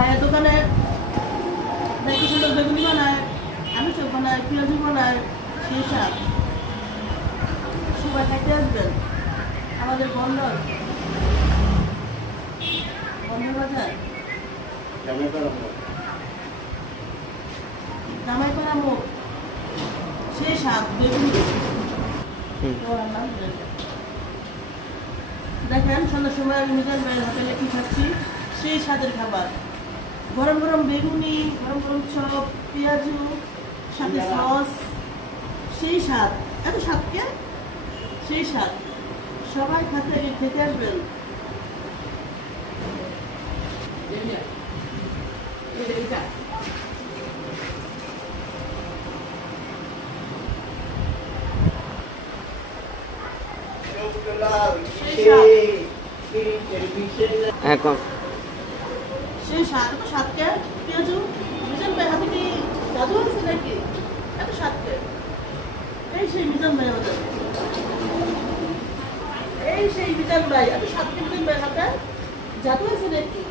ভাইয়ের দোকানে দেখতে সুন্দর বেগুনি বানায়, আলু চপ বানায়, পেঁয়াজি বানায়, সেই স্বাদ। সবাই খাইতে আসবেন আমাদের বন্দর বাজার জামাইপাড়া মোড়, সেই স্বাদ বেগুনি। দেখেন সন্ধ্যার সময় আমি মিজান ভাইয়ের হোটেলে কি খাচ্ছি, সেই স্বাদের খাবার। গরম গরম বেগুনি, গরম গরম চপ, পেঁয়াজু, সাথে সস, সেই স্বাদ। এত স্বাদকে সেই স্বাদ। সবাই খেতে আসবেন। এখন সেই স্বাদ, এত স্বাদকে পেঁয়াজু। মিজান ভাই হাতে কি জাদু আছে নাকি? এত স্বাদকে এই সেই মিজান ভাই আমাদের, এই সেই মিজান ভাই, এত স্বাদকে মিজান ভাই হাতে জাদু আছে নাকি?